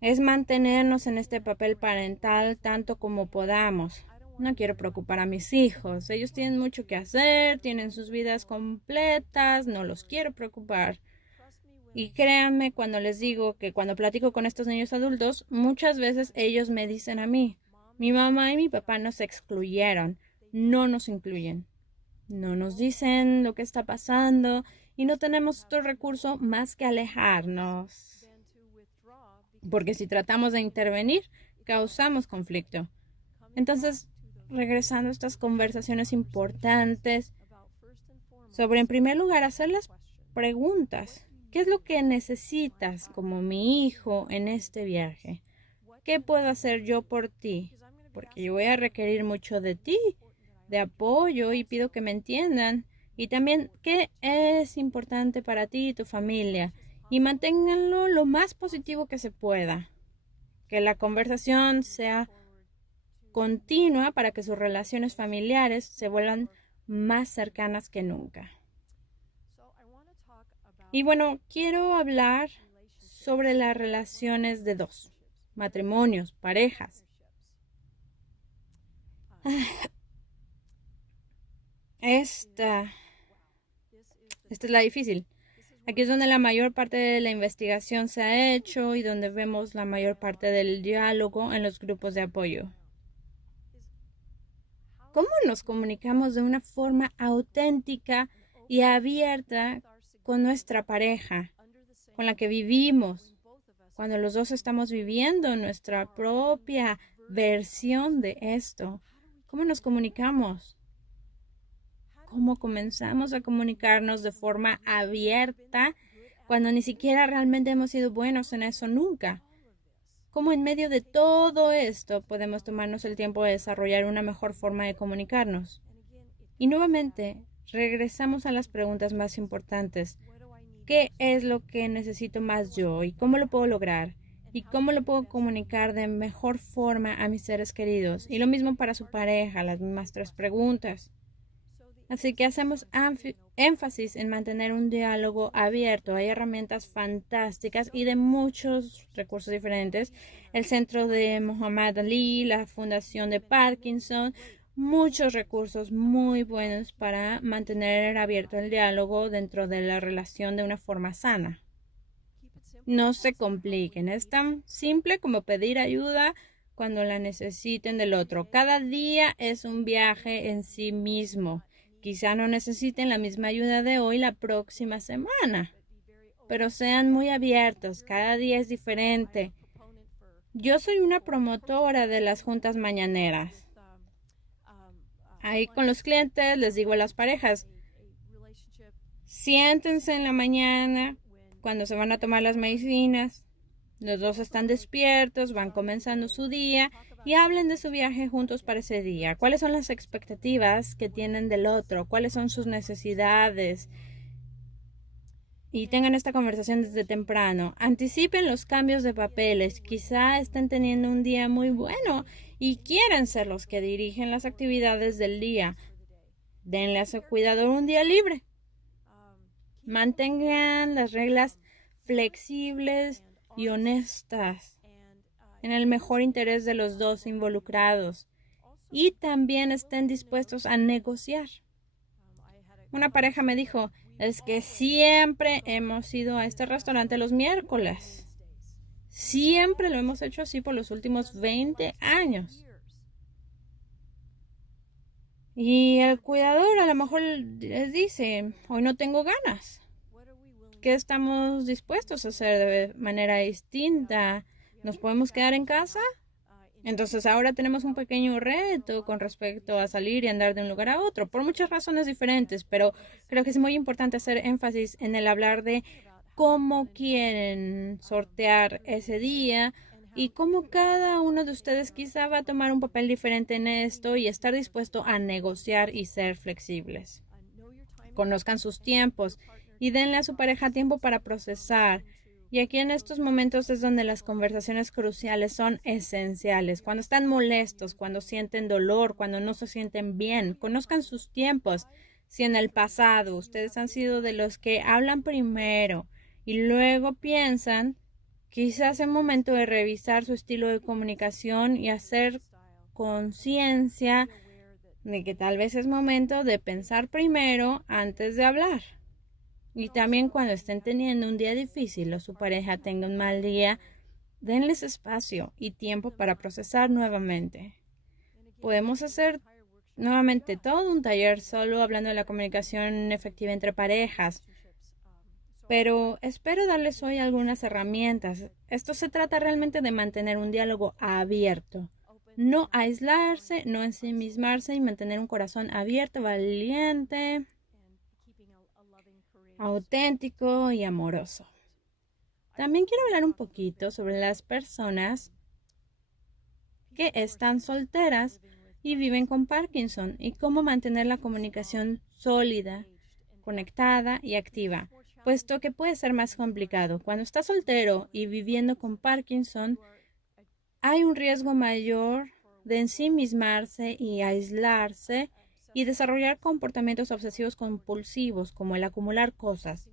es mantenernos en este papel parental tanto como podamos. No quiero preocupar a mis hijos. Ellos tienen mucho que hacer, tienen sus vidas completas, no los quiero preocupar. Y créanme cuando les digo que cuando platico con estos niños adultos, muchas veces ellos me dicen a mí, mi mamá y mi papá nos excluyeron, no nos incluyen. No nos dicen lo que está pasando y no tenemos otro recurso más que alejarnos. Porque si tratamos de intervenir, causamos conflicto. Entonces, regresando a estas conversaciones importantes sobre, en primer lugar, hacer las preguntas. ¿Qué es lo que necesitas como mi hijo en este viaje? ¿Qué puedo hacer yo por ti? Porque yo voy a requerir mucho de ti, de apoyo, y pido que me entiendan. Y también, ¿qué es importante para ti y tu familia? Y manténganlo lo más positivo que se pueda. Que la conversación sea continua para que sus relaciones familiares se vuelvan más cercanas que nunca. Y bueno, quiero hablar sobre las relaciones de dos, matrimonios, parejas. Esta es la difícil. Aquí es donde la mayor parte de la investigación se ha hecho y donde vemos la mayor parte del diálogo en los grupos de apoyo. ¿Cómo nos comunicamos de una forma auténtica y abierta con nuestra pareja, con la que vivimos, cuando los dos estamos viviendo nuestra propia versión de esto? ¿Cómo nos comunicamos? ¿Cómo comenzamos a comunicarnos de forma abierta cuando ni siquiera realmente hemos sido buenos en eso nunca? cómo en medio de todo esto podemos tomarnos el tiempo de desarrollar una mejor forma de comunicarnos. Y nuevamente, regresamos a las preguntas más importantes. ¿Qué es lo que necesito más yo y cómo lo puedo lograr? ¿Y cómo lo puedo comunicar de mejor forma a mis seres queridos? Y lo mismo para su pareja, las mismas 3 preguntas. Así que hacemos énfasis en mantener un diálogo abierto. Hay herramientas fantásticas y de muchos recursos diferentes. El Centro de Muhammad Ali, la Fundación de Parkinson, muchos recursos muy buenos para mantener abierto el diálogo dentro de la relación de una forma sana. No se compliquen, es tan simple como pedir ayuda cuando la necesiten del otro. Cada día es un viaje en sí mismo. Quizá no necesiten la misma ayuda de hoy la próxima semana, pero sean muy abiertos, cada día es diferente. Yo soy una promotora de las juntas mañaneras. Ahí con los clientes les digo a las parejas, siéntense en la mañana cuando se van a tomar las medicinas. Los dos están despiertos, van comenzando su día y hablen de su viaje juntos para ese día. ¿Cuáles son las expectativas que tienen del otro? ¿Cuáles son sus necesidades? Y tengan esta conversación desde temprano. Anticipen los cambios de papeles. Quizá estén teniendo un día muy bueno y quieren ser los que dirigen las actividades del día. Denle a su cuidador un día libre. Mantengan las reglas flexibles y honestas en el mejor interés de los dos involucrados y también estén dispuestos a negociar. Una pareja me dijo, es que siempre hemos ido a este restaurante los miércoles. Siempre lo hemos hecho así por los últimos 20 años. Y el cuidador a lo mejor les dice, hoy no tengo ganas. ¿Qué estamos dispuestos a hacer de manera distinta? ¿Nos podemos quedar en casa? Entonces ahora tenemos un pequeño reto con respecto a salir y andar de un lugar a otro, por muchas razones diferentes, pero creo que es muy importante hacer énfasis en el hablar de cómo quieren sortear ese día y cómo cada uno de ustedes quizá va a tomar un papel diferente en esto y estar dispuesto a negociar y ser flexibles. Conozcan sus tiempos y denle a su pareja tiempo para procesar. Y aquí en estos momentos es donde las conversaciones cruciales son esenciales. Cuando están molestos, cuando sienten dolor, cuando no se sienten bien, conozcan sus tiempos. Si en el pasado ustedes han sido de los que hablan primero y luego piensan, quizás es momento de revisar su estilo de comunicación y hacer conciencia de que tal vez es momento de pensar primero antes de hablar. Y también cuando estén teniendo un día difícil o su pareja tenga un mal día, denles espacio y tiempo para procesar nuevamente. Podemos hacer nuevamente todo un taller solo hablando de la comunicación efectiva entre parejas, pero espero darles hoy algunas herramientas. Esto se trata realmente de mantener un diálogo abierto, no aislarse, no ensimismarse y mantener un corazón abierto, valiente, auténtico y amoroso. También quiero hablar un poquito sobre las personas que están solteras y viven con Parkinson y cómo mantener la comunicación sólida, conectada y activa, puesto que puede ser más complicado. Cuando estás soltero y viviendo con Parkinson, hay un riesgo mayor de ensimismarse y aislarse y desarrollar comportamientos obsesivos compulsivos como el acumular cosas.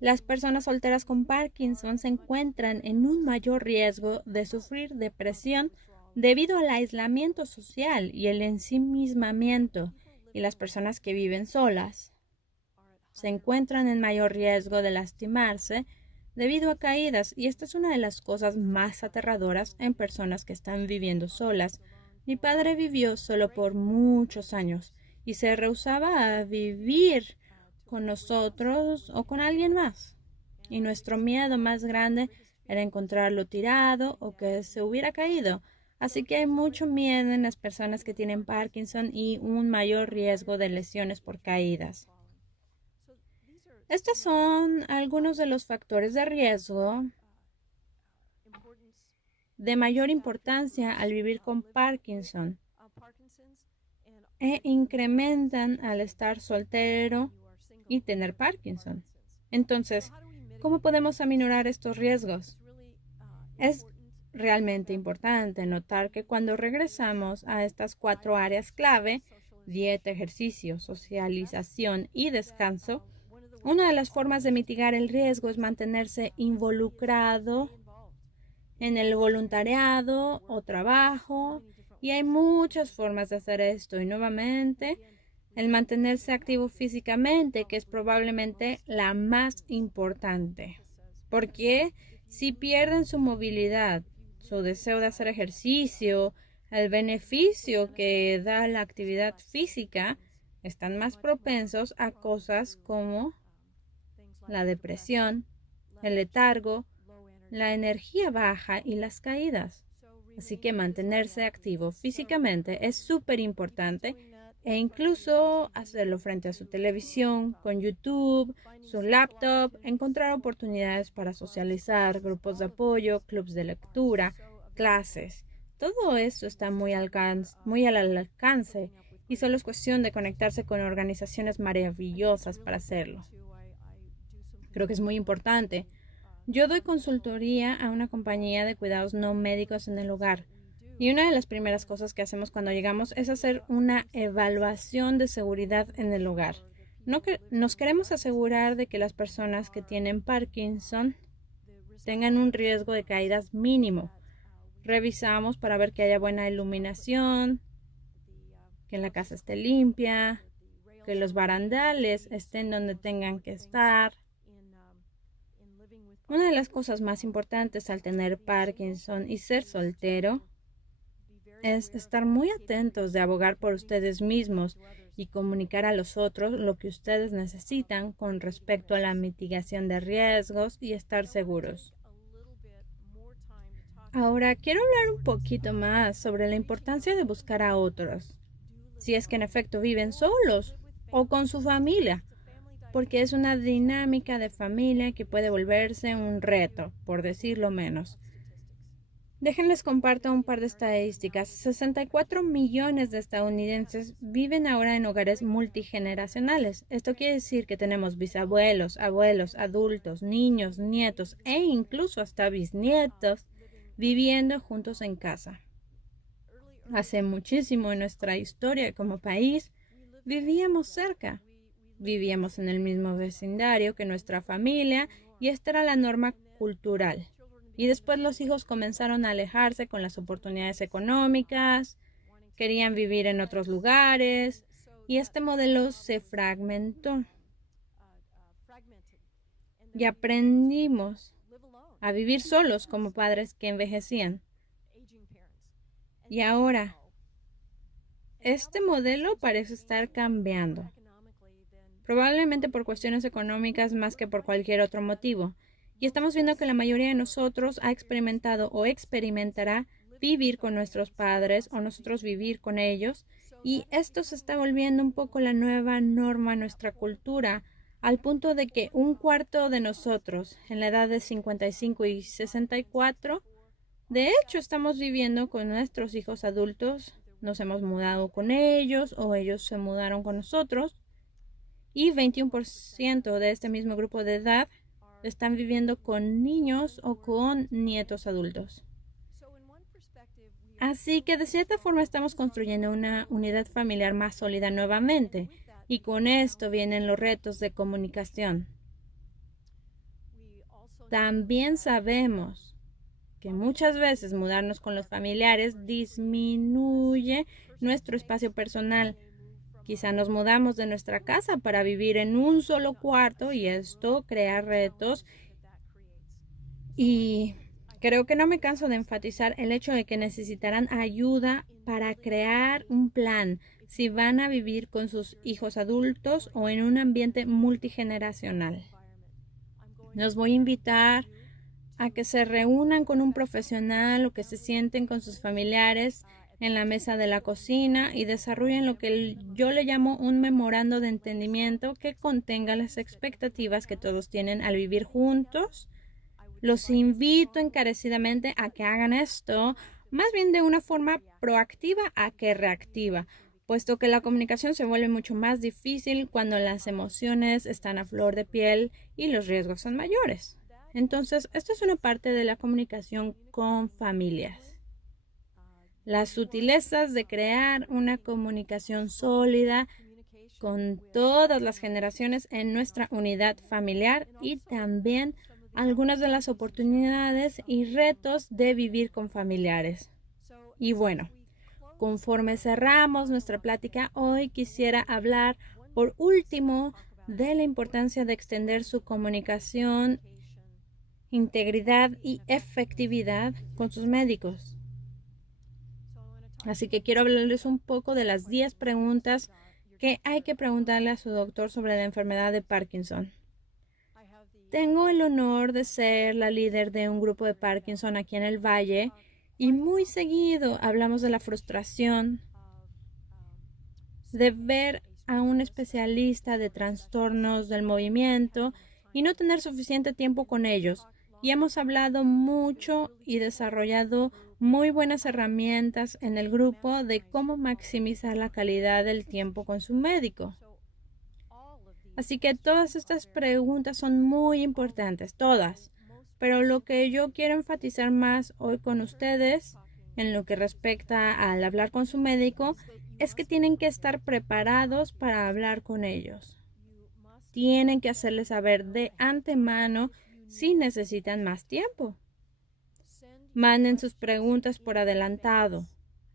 Las personas solteras con Parkinson se encuentran en un mayor riesgo de sufrir depresión debido al aislamiento social y el ensimismamiento, y las personas que viven solas se encuentran en mayor riesgo de lastimarse debido a caídas, y esta es una de las cosas más aterradoras en personas que están viviendo solas. Mi padre vivió solo por muchos años y se rehusaba a vivir con nosotros o con alguien más. Y nuestro miedo más grande era encontrarlo tirado o que se hubiera caído. Así que hay mucho miedo en las personas que tienen Parkinson y un mayor riesgo de lesiones por caídas. Estos son algunos de los factores de riesgo de mayor importancia al vivir con Parkinson e incrementan al estar soltero y tener Parkinson. Entonces, ¿cómo podemos aminorar estos riesgos? Es realmente importante notar que cuando regresamos a estas 4 áreas clave, dieta, ejercicio, socialización y descanso, una de las formas de mitigar el riesgo es mantenerse involucrado en el voluntariado o trabajo, y hay muchas formas de hacer esto. Y nuevamente, el mantenerse activo físicamente, que es probablemente la más importante. Porque si pierden su movilidad, su deseo de hacer ejercicio, el beneficio que da la actividad física, están más propensos a cosas como la depresión, el letargo, la energía baja y las caídas. Así que mantenerse activo físicamente es súper importante, e incluso hacerlo frente a su televisión, con YouTube, su laptop, encontrar oportunidades para socializar, grupos de apoyo, clubes de lectura, clases. Todo eso está muy al alcance y solo es cuestión de conectarse con organizaciones maravillosas para hacerlo. Creo que es muy importante. Yo doy consultoría a una compañía de cuidados no médicos en el hogar, y una de las primeras cosas que hacemos cuando llegamos es hacer una evaluación de seguridad en el hogar. Nos queremos asegurar de que las personas que tienen Parkinson tengan un riesgo de caídas mínimo. Revisamos para ver que haya buena iluminación, que la casa esté limpia, que los barandales estén donde tengan que estar. Una de las cosas más importantes al tener Parkinson y ser soltero es estar muy atentos de abogar por ustedes mismos y comunicar a los otros lo que ustedes necesitan con respecto a la mitigación de riesgos y estar seguros. Ahora quiero hablar un poquito más sobre la importancia de buscar a otros, si es que en efecto viven solos o con su familia, porque es una dinámica de familia que puede volverse un reto, por decirlo menos. Déjenles comparto un par de estadísticas. 64 millones de estadounidenses viven ahora en hogares multigeneracionales. Esto quiere decir que tenemos bisabuelos, abuelos, adultos, niños, nietos e incluso hasta bisnietos viviendo juntos en casa. Hace muchísimo en nuestra historia como país vivíamos cerca. Vivíamos en el mismo vecindario que nuestra familia y esta era la norma cultural. Y después los hijos comenzaron a alejarse con las oportunidades económicas, querían vivir en otros lugares y este modelo se fragmentó. Y aprendimos a vivir solos como padres que envejecían. Y ahora, este modelo parece estar cambiando. Probablemente por cuestiones económicas más que por cualquier otro motivo. Y estamos viendo que la mayoría de nosotros ha experimentado o experimentará vivir con nuestros padres o nosotros vivir con ellos. Y esto se está volviendo un poco la nueva norma en nuestra cultura, al punto de que 1/4 de nosotros en la edad de 55 y 64, de hecho estamos viviendo con nuestros hijos adultos, nos hemos mudado con ellos o ellos se mudaron con nosotros. Y 21% de este mismo grupo de edad están viviendo con niños o con nietos adultos. Así que de cierta forma estamos construyendo una unidad familiar más sólida nuevamente, y con esto vienen los retos de comunicación. También sabemos que muchas veces mudarnos con los familiares disminuye nuestro espacio personal. Quizá nos mudamos de nuestra casa para vivir en un solo cuarto y esto crea retos. Y creo que no me canso de enfatizar el hecho de que necesitarán ayuda para crear un plan si van a vivir con sus hijos adultos o en un ambiente multigeneracional. Los voy a invitar a que se reúnan con un profesional o que se sienten con sus familiares en la mesa de la cocina y desarrollen lo que yo le llamo un memorando de entendimiento que contenga las expectativas que todos tienen al vivir juntos Los invito encarecidamente a que hagan esto, más bien de una forma proactiva a que reactiva, puesto que la comunicación se vuelve mucho más difícil cuando las emociones están a flor de piel y los riesgos son mayores. Entonces, esto es una parte de la comunicación con familias. Las sutilezas de crear una comunicación sólida con todas las generaciones en nuestra unidad familiar y también algunas de las oportunidades y retos de vivir con familiares. Y bueno, conforme cerramos nuestra plática, hoy quisiera hablar por último de la importancia de extender su comunicación, integridad y efectividad con sus médicos. Así que quiero hablarles un poco de las 10 preguntas que hay que preguntarle a su doctor sobre la enfermedad de Parkinson. Tengo el honor de ser la líder de un grupo de Parkinson aquí en el Valle y muy seguido hablamos de la frustración de ver a un especialista de trastornos del movimiento y no tener suficiente tiempo con ellos. Y hemos hablado mucho y desarrollado muy buenas herramientas en el grupo de cómo maximizar la calidad del tiempo con su médico. Así que todas estas preguntas son muy importantes, todas. Pero lo que yo quiero enfatizar más hoy con ustedes, en lo que respecta al hablar con su médico, es que tienen que estar preparados para hablar con ellos. Tienen que hacerles saber de antemano si necesitan más tiempo. Manden sus preguntas por adelantado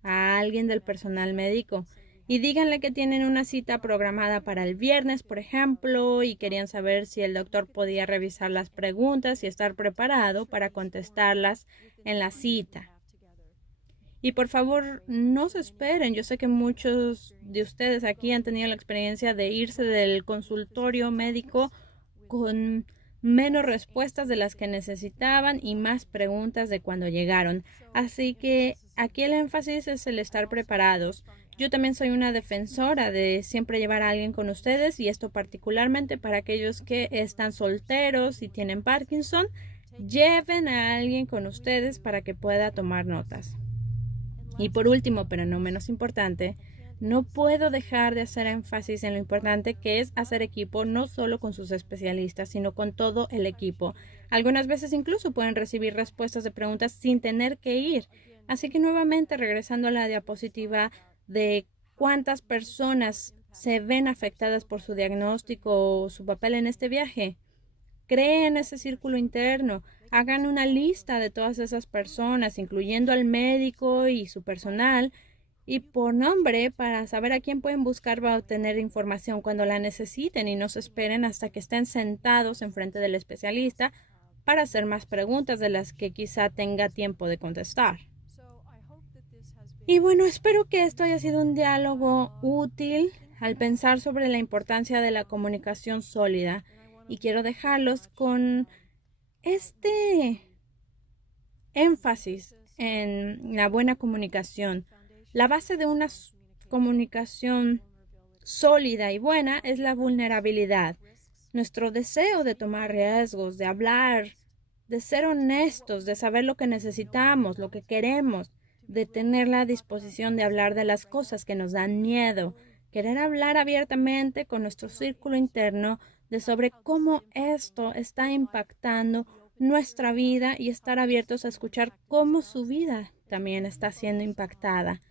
a alguien del personal médico y díganle que tienen una cita programada para el viernes, por ejemplo, y querían saber si el doctor podía revisar las preguntas y estar preparado para contestarlas en la cita. Y por favor, no se esperen. Yo sé que muchos de ustedes aquí han tenido la experiencia de irse del consultorio médico con menos respuestas de las que necesitaban y más preguntas de cuando llegaron. Así que aquí el énfasis es el estar preparados. Yo también soy una defensora de siempre llevar a alguien con ustedes y esto particularmente para aquellos que están solteros y tienen Parkinson. Lleven a alguien con ustedes para que pueda tomar notas. Y por último, pero no menos importante, no puedo dejar de hacer énfasis en lo importante que es hacer equipo no solo con sus especialistas, sino con todo el equipo. Algunas veces incluso pueden recibir respuestas de preguntas sin tener que ir. Así que nuevamente, regresando a la diapositiva de cuántas personas se ven afectadas por su diagnóstico o su papel en este viaje. Creen ese círculo interno. Hagan una lista de todas esas personas, incluyendo al médico y su personal, y por nombre para saber a quién pueden buscar para obtener información cuando la necesiten y no se esperen hasta que estén sentados enfrente del especialista para hacer más preguntas de las que quizá tenga tiempo de contestar. Y bueno, espero que esto haya sido un diálogo útil al pensar sobre la importancia de la comunicación sólida y quiero dejarlos con este énfasis en la buena comunicación. La base de una comunicación sólida y buena es la vulnerabilidad. Nuestro deseo de tomar riesgos, de hablar, de ser honestos, de saber lo que necesitamos, lo que queremos, de tener la disposición de hablar de las cosas que nos dan miedo, querer hablar abiertamente con nuestro círculo interno de sobre cómo esto está impactando nuestra vida y estar abiertos a escuchar cómo su vida también está siendo impactada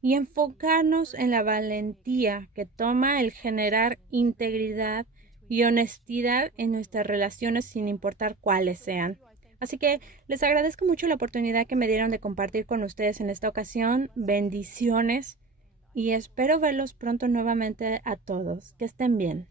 y enfocarnos en la valentía que toma el generar integridad y honestidad en nuestras relaciones sin importar cuáles sean. Así que les agradezco mucho la oportunidad que me dieron de compartir con ustedes en esta ocasión. Bendiciones y espero verlos pronto nuevamente a todos. Que estén bien.